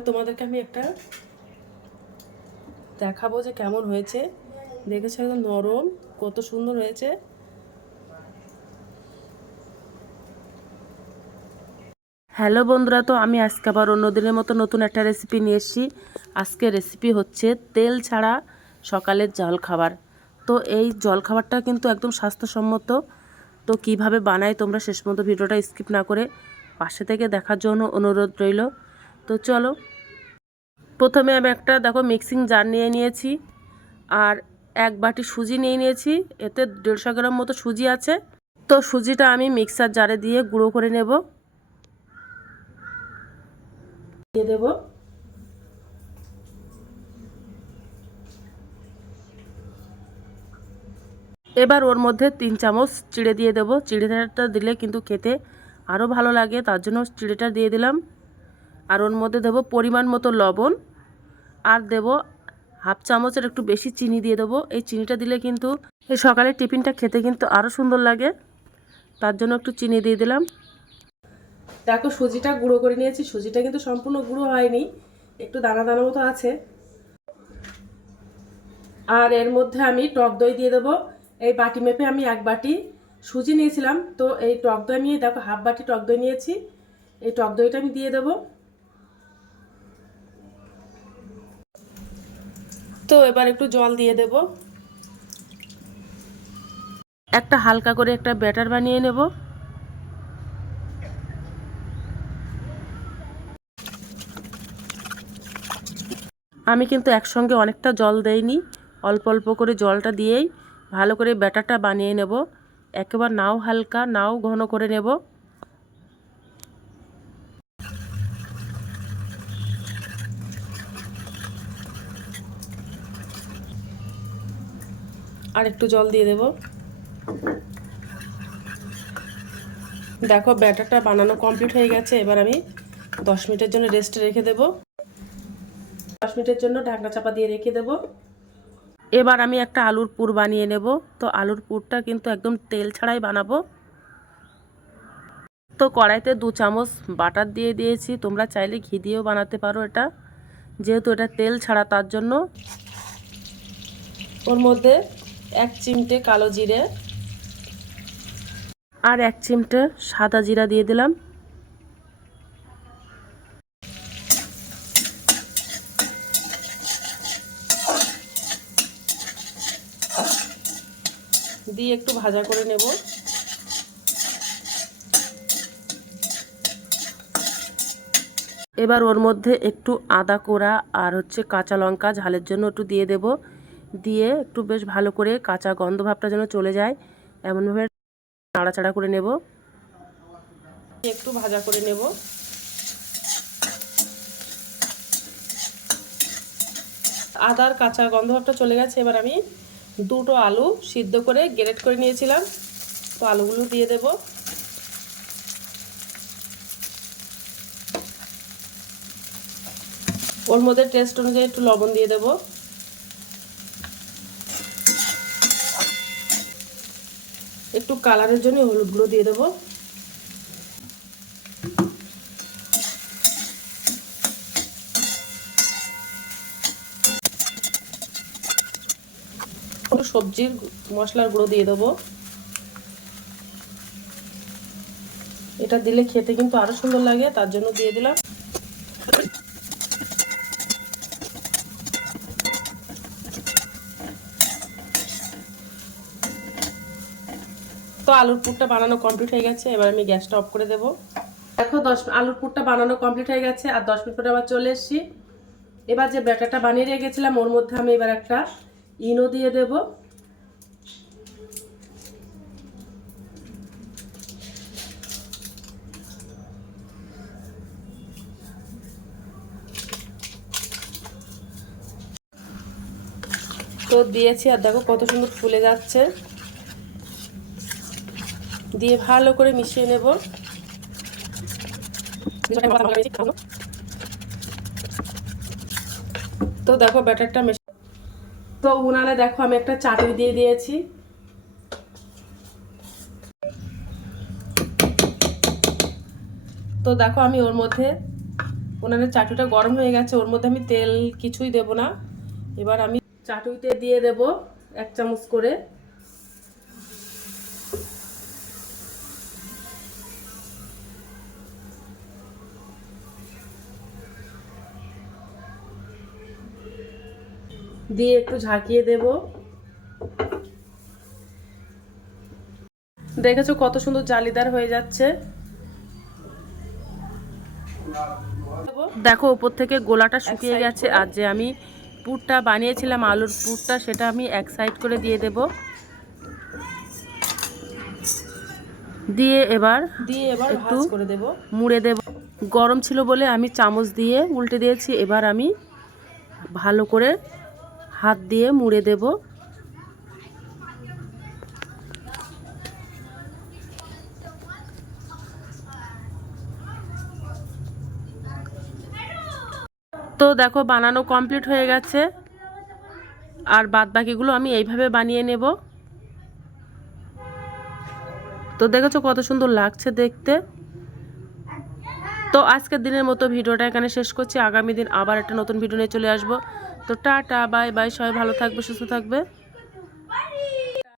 এবার তোমাদেরকে আমি একটা দেখাবো যে কেমন হয়েছে। দেখেছ একদম নরম, কত সুন্দর হয়েছে। হ্যালো বন্ধুরা, তো আমি আজকে আবার অন্য দিনের মতো নতুন একটা রেসিপি নিয়ে এসেছি। আজকে রেসিপি হচ্ছে তেল ছাড়া সকালের জল খাবার। তো এই জল খাবারটা কিন্তু একদম স্বাস্থ্যসম্মত। তো কীভাবে বানাই তোমরা শেষ পর্যন্ত ভিডিওটা স্কিপ না করে পাশে থেকে দেখার জন্য অনুরোধ রইল। তো চলো। প্রথমে আমি একটা, দেখো মিক্সিং জার নিয়ে নিয়েছি। আর এক বাটি সুজি নিয়ে নিয়েছি। এতে দেড়শো গ্রাম মতো সুজি আছে। তো সুজিটা আমি মিক্সার জারে দিয়ে গুঁড়ো করে নেব। দিয়ে দেব। এবার ওর মধ্যে তিন চামচ চিড়ে দিয়ে দেবো। চিড়েটা দিলে কিন্তু খেতে আরও ভালো লাগে, তার জন্য চিড়েটা দিয়ে দিলাম। আর ওর মধ্যে দেবো পরিমাণ মতো লবণ আর দেব হাফ চামচের একটু বেশি চিনি দিয়ে দেবো। এই চিনিটা দিলে কিন্তু এই সকালে টিফিনটা খেতে কিন্তু আরও সুন্দর লাগে। তার জন্য একটু চিনি দিয়ে দিলাম। দেখো সুজিটা গুঁড়ো করে নিয়েছি। সুজিটা কিন্তু সম্পূর্ণ গুঁড়ো হয়নি। একটু দানা দানা মতো আছে। আর এর মধ্যে আমি টক দই দিয়ে দেবো। এই বাটি মেপে আমি এক বাটি সুজি নিয়েছিলাম। তো এই টক দই আমি, দেখো হাফ বাটি টক দই নিয়েছি। এই টক দইটা আমি দিয়ে দেবো। তো এবার একটু জল দিয়ে দেব। একটা হালকা করে একটা ব্যাটার বানিয়ে নেব। আমি কিন্তু একসঙ্গে অনেকটা জল দেইনি, অল্প অল্প করে জলটা দিয়েই ভালো করে ব্যাটারটা বানিয়ে নেব। একেবারে নাও হালকা, নাও ঘন করে নেব। আর একটু জল দিয়ে দেব। দেখো ব্যাটারটা বানানো কমপ্লিট হয়ে গেছে, এবার আমি দশ মিনিটের জন্য রেস্টে রেখে দেব। দশ মিনিটের জন্য ঢাকনা চাপা দিয়ে রেখে দেব। এবার আমি একটা আলুর পুর বানিয়ে নেব। তো আলুর পুরটা কিন্তু একদম তেল ছাড়াই বানাবো। তো কড়াইতে দু চামচ বাটার দিয়ে দিয়েছি। তোমরা চাইলে ঘি দিয়েও বানাতে পারো এটা। যেহেতু এটা তেল ছাড়া, তার জন্য। ওর মধ্যে এক চিমটে কালো জিরে। আর এক চিমটে সাদা জিরা দিয়ে দিলাম। দিয়ে একটু ভাজা করে নেব। এবার ওর মধ্যে একটু আদা কোড়া আর হচ্ছে কাঁচা লঙ্কা ঝালের জন্য একটু দিয়ে দেব। দিয়ে একটু বেশ ভালো করে কাঁচা গন্ধ ভাবটা যেন চলে যায়, এমনভাবে নাড়াচাড়া করে নেব। একটু ভাজা করে নেব। আদার কাঁচা গন্ধ ভাবটা চলে গেছে, এবার আমি দুটো আলু সিদ্ধ করে গ্রেট করে নিয়েছিলাম। তো আলুগুলো দিয়ে দেব। ওর মধ্যে টেস্ট অনুযায়ী একটু লবণ দিয়ে দেব। একটু কালারের জন্য হলুদ গুঁড়ো দিয়ে দেবো। সবজির মশলার গুঁড়ো দিয়ে দেবো। এটা দিলে খেতে কিন্তু আরও সুন্দর লাগে, তার জন্য দিয়ে দিলাম। তো আলুর পুরটা বানানো কমপ্লিট হয়ে গেছে, এবার আমি গ্যাসটা অফ করে দেবো। দেখো, দশ আলুর পুরটা বানানো কমপ্লিট হয়ে গেছে, আর দশ মিনিট পরে আবার চলে এসেছি। এবার যে ব্যাটারটা বানিয়ে রেখেছিলাম ওর মধ্যে আমি এবার একটা ইনো দিয়ে দেব। তো দিয়েছি, আর দেখো কত সুন্দর ফুলে যাচ্ছে। দিয়ে ভালো করে মিশিয়ে নেব। তো দেখো ব্যাটারটা তো উনানে দেখো আমি একটা চাটনি দিয়ে দিয়েছি। তো দেখো আমি ওর মধ্যে উনানের চাটুটা গরম হয়ে গেছে, ওর মধ্যে আমি তেল কিছুই দেব না। এবার আমি চাটুইতে দিয়ে দেব এক চামচ করে। দিয়ে একটু ঝাঁকিয়ে দেব। দেখেছ কত সুন্দর জালিদার হয়ে যাচ্ছে। দেখো উপর থেকে গোলাটা শুকিয়ে গেছে। আর যে আমি পুরটা বানিয়েছিলাম আলুর পুরটা সেটা আমি এক সাইড করে দিয়ে দেব। দিয়ে এবার দিয়ে এবার একটু করে দেব। মুড়ে দেব। গরম ছিল বলে আমি চামচ দিয়ে উল্টে দিয়েছি। এবার আমি ভালো করে হাত দিয়ে মুড়ে দেব। তো দেখো, বানানো কমপ্লিট হয়ে গেছে। আর বাদ বাকিগুলো আমি এইভাবে বানিয়ে নেব। তো দেখেছ কত সুন্দর লাগছে দেখতে। তো আজকের দিনের মতো ভিডিওটা এখানে শেষ করছি। আগামী দিন আবার একটা নতুন ভিডিও নিয়ে চলে আসব। তো টাটা বাই বাই সবাই ভালো থাকবে সুস্থ থাকবে।